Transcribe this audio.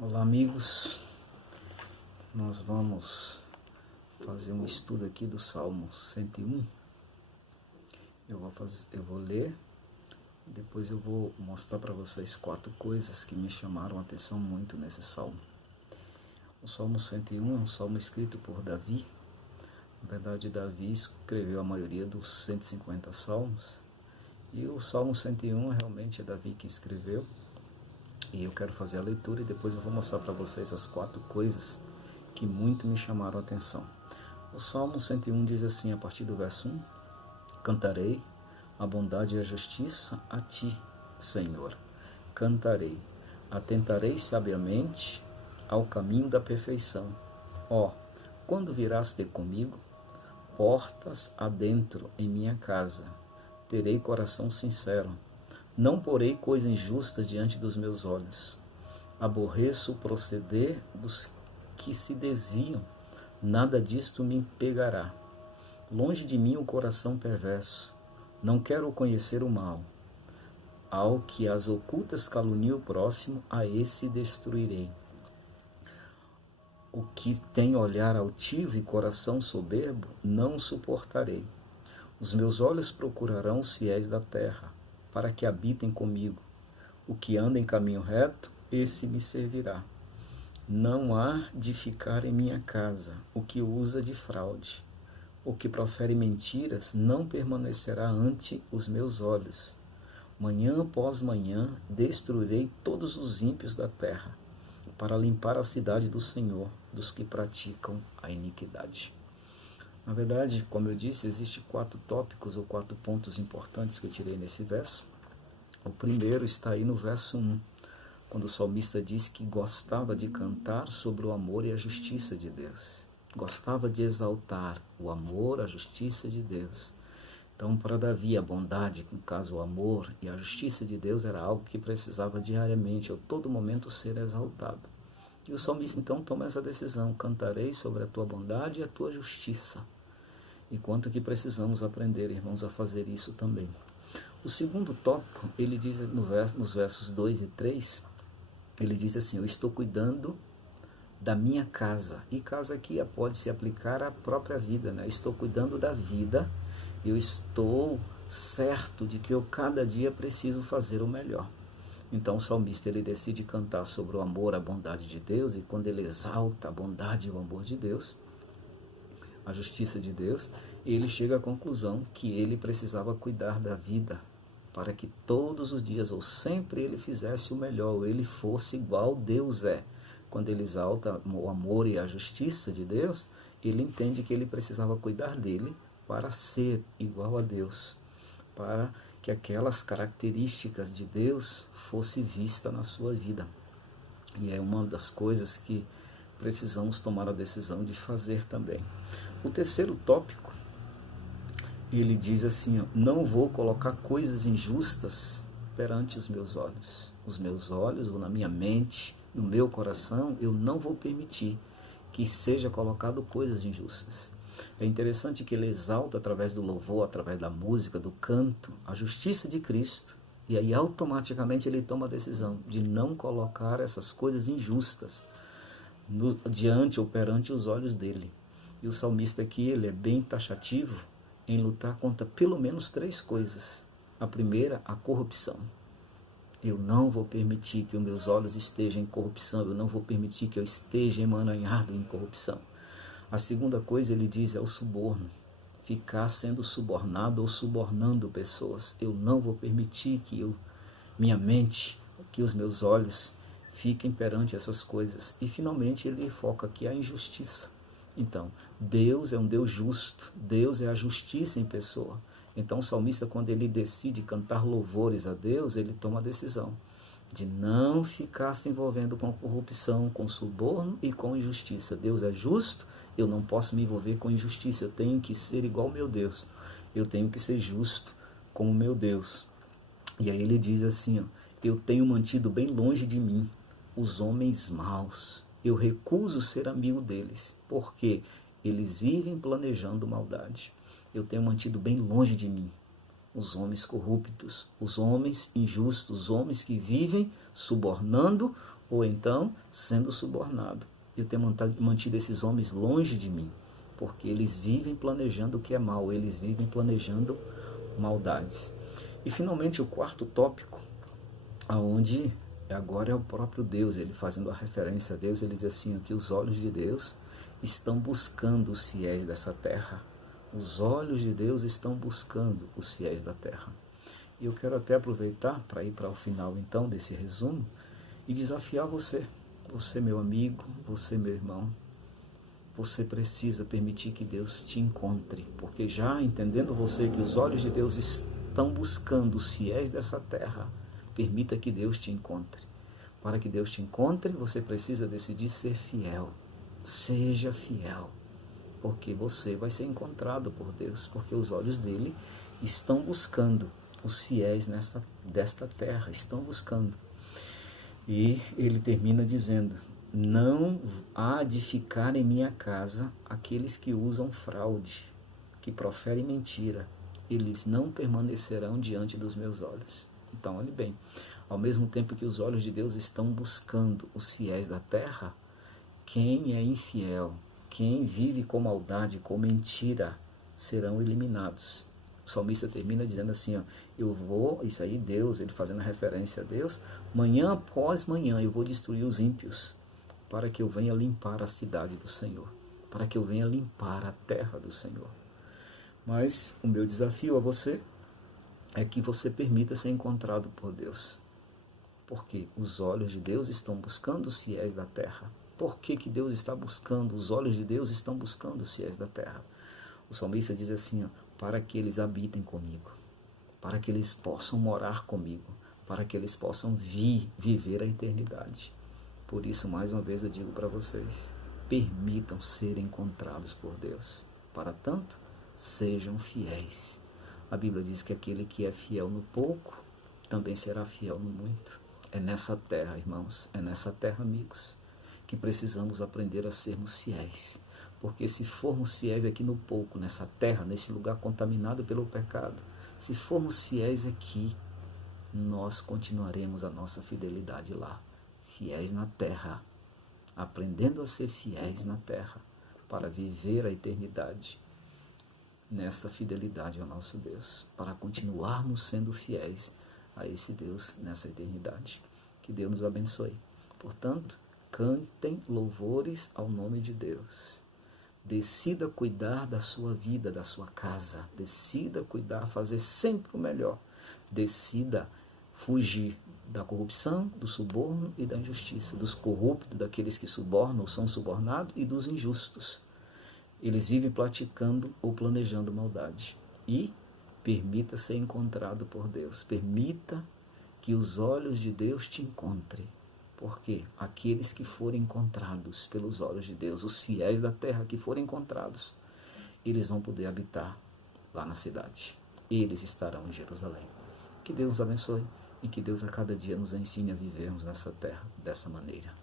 Olá amigos, nós vamos fazer um estudo aqui do Salmo 101. Eu vou ler, depois eu vou mostrar para vocês 4 coisas que me chamaram a atenção muito nesse salmo. O Salmo 101 é um salmo escrito por Davi. Na verdade, Davi escreveu a maioria dos 150 salmos, e o Salmo 101 realmente é Davi que escreveu. E eu quero fazer a leitura e depois eu vou mostrar para vocês as 4 coisas que muito me chamaram a atenção. O Salmo 101 diz assim, a partir do verso 1: Cantarei a bondade e a justiça a ti, Senhor. Cantarei, atentarei sabiamente ao caminho da perfeição. Ó, quando virás ter comigo, portas adentro em minha casa, terei coração sincero. Não porei coisa injusta diante dos meus olhos. Aborreço o proceder dos que se desviam. Nada disto me pegará. Longe de mim o coração perverso. Não quero conhecer o mal. Ao que as ocultas calunia o próximo, a esse destruirei. O que tem olhar altivo e coração soberbo, não suportarei. Os meus olhos procurarão os fiéis da terra, para que habitem comigo. O que anda em caminho reto, esse me servirá. Não há de ficar em minha casa o que usa de fraude. O que profere mentiras não permanecerá ante os meus olhos. Manhã após manhã destruirei todos os ímpios da terra, para limpar a cidade do Senhor, dos que praticam a iniquidade. Na verdade, como eu disse, existem 4 tópicos ou 4 pontos importantes que eu tirei nesse verso. O primeiro está aí no verso 1, quando o salmista diz que gostava de cantar sobre o amor e a justiça de Deus. Gostava de exaltar o amor, a justiça de Deus. Então, para Davi, a bondade, no caso o amor e a justiça de Deus, era algo que precisava diariamente, ou todo momento, ser exaltado. E o salmista então toma essa decisão: cantarei sobre a tua bondade e a tua justiça. E quanto que precisamos aprender, irmãos, a fazer isso também. O segundo tópico, ele diz nos versos 2 e 3, ele diz assim: eu estou cuidando da minha casa. E casa aqui pode se aplicar à própria vida, né? Estou cuidando da vida, eu estou certo de que eu cada dia preciso fazer o melhor. Então o salmista ele decide cantar sobre o amor, a bondade de Deus, e quando ele exalta a bondade e o amor de Deus, a justiça de Deus, ele chega à conclusão que ele precisava cuidar da vida, para que todos os dias, ou sempre, ele fizesse o melhor, ou ele fosse igual Deus é. Quando ele exalta o amor e a justiça de Deus, ele entende que ele precisava cuidar dele para ser igual a Deus, para que aquelas características de Deus fosse vista na sua vida. E é uma das coisas que precisamos tomar a decisão de fazer também. O terceiro tópico, ele diz assim: não vou colocar coisas injustas perante os meus olhos. Os meus olhos, ou na minha mente, no meu coração, eu não vou permitir que seja colocado coisas injustas. É interessante que ele exalta através do louvor, através da música, do canto, a justiça de Cristo. E aí automaticamente ele toma a decisão de não colocar essas coisas injustas diante ou perante os olhos dele. E o salmista aqui, ele é bem taxativo em lutar contra pelo menos 3 coisas. A primeira, a corrupção. Eu não vou permitir que os meus olhos estejam em corrupção, eu não vou permitir que eu esteja emaranhado em corrupção. A segunda coisa, ele diz, é o suborno. Ficar sendo subornado ou subornando pessoas. Eu não vou permitir que minha mente, que os meus olhos fiquem perante essas coisas. E finalmente ele foca aqui a injustiça. Então, Deus é um Deus justo, Deus é a justiça em pessoa. Então o salmista, quando ele decide cantar louvores a Deus, ele toma a decisão de não ficar se envolvendo com corrupção, com suborno e com injustiça. Deus é justo, eu não posso me envolver com injustiça, eu tenho que ser igual ao meu Deus, eu tenho que ser justo como meu Deus. E aí ele diz assim, eu tenho mantido bem longe de mim os homens maus, eu recuso ser amigo deles, porque eles vivem planejando maldade. Eu tenho mantido bem longe de mim os homens corruptos, os homens injustos, os homens que vivem subornando ou então sendo subornado. Eu tenho mantido esses homens longe de mim, porque eles vivem planejando o que é mal, eles vivem planejando maldades. E finalmente o quarto tópico, aonde agora é o próprio Deus, ele fazendo a referência a Deus, ele diz assim, que os olhos de Deus estão buscando os fiéis dessa terra. Os olhos de Deus estão buscando os fiéis da terra. E eu quero até aproveitar para ir para o final então desse resumo e desafiar você, meu amigo, você meu irmão. Você precisa permitir que Deus te encontre, porque já entendendo você que os olhos de Deus estão buscando os fiéis dessa terra, permita que Deus te encontre. Para que Deus te encontre, você precisa decidir ser fiel. Seja fiel, porque você vai ser encontrado por Deus, porque os olhos dele estão buscando os fiéis desta terra, estão buscando. E ele termina dizendo, não há de ficar em minha casa aqueles que usam fraude, que proferem mentira, eles não permanecerão diante dos meus olhos. Então, olhe bem, ao mesmo tempo que os olhos de Deus estão buscando os fiéis da terra, quem é infiel, quem vive com maldade, com mentira, serão eliminados. O salmista termina dizendo assim, ó, eu vou, isso aí Deus, ele fazendo referência a Deus, manhã após manhã eu vou destruir os ímpios, para que eu venha limpar a cidade do Senhor, para que eu venha limpar a terra do Senhor. Mas o meu desafio a você é que você permita ser encontrado por Deus, porque os olhos de Deus estão buscando os fiéis da terra. Por que que Deus está buscando, os olhos de Deus estão buscando os fiéis da terra? O salmista diz assim, ó, para que eles habitem comigo, para que eles possam morar comigo, para que eles possam viver a eternidade. Por isso, mais uma vez eu digo para vocês, permitam ser encontrados por Deus. Para tanto, sejam fiéis. A Bíblia diz que aquele que é fiel no pouco, também será fiel no muito. É nessa terra, irmãos, é nessa terra, amigos, que precisamos aprender a sermos fiéis. Porque se formos fiéis aqui no pouco, nessa terra, nesse lugar contaminado pelo pecado, se formos fiéis aqui, nós continuaremos a nossa fidelidade lá. Fiéis na terra, aprendendo a ser fiéis na terra, para viver a eternidade nessa fidelidade ao nosso Deus, para continuarmos sendo fiéis a esse Deus nessa eternidade. Que Deus nos abençoe. Portanto, cantem louvores ao nome de Deus. Decida cuidar da sua vida, da sua casa. Decida cuidar, fazer sempre o melhor. Decida fugir da corrupção, do suborno e da injustiça. Dos corruptos, daqueles que subornam ou são subornados, e dos injustos. Eles vivem praticando ou planejando maldade. E permita ser encontrado por Deus. Permita que os olhos de Deus te encontrem. Porque aqueles que forem encontrados pelos olhos de Deus, os fiéis da terra que forem encontrados, eles vão poder habitar lá na cidade. Eles estarão em Jerusalém. Que Deus nos abençoe e que Deus a cada dia nos ensine a vivermos nessa terra dessa maneira.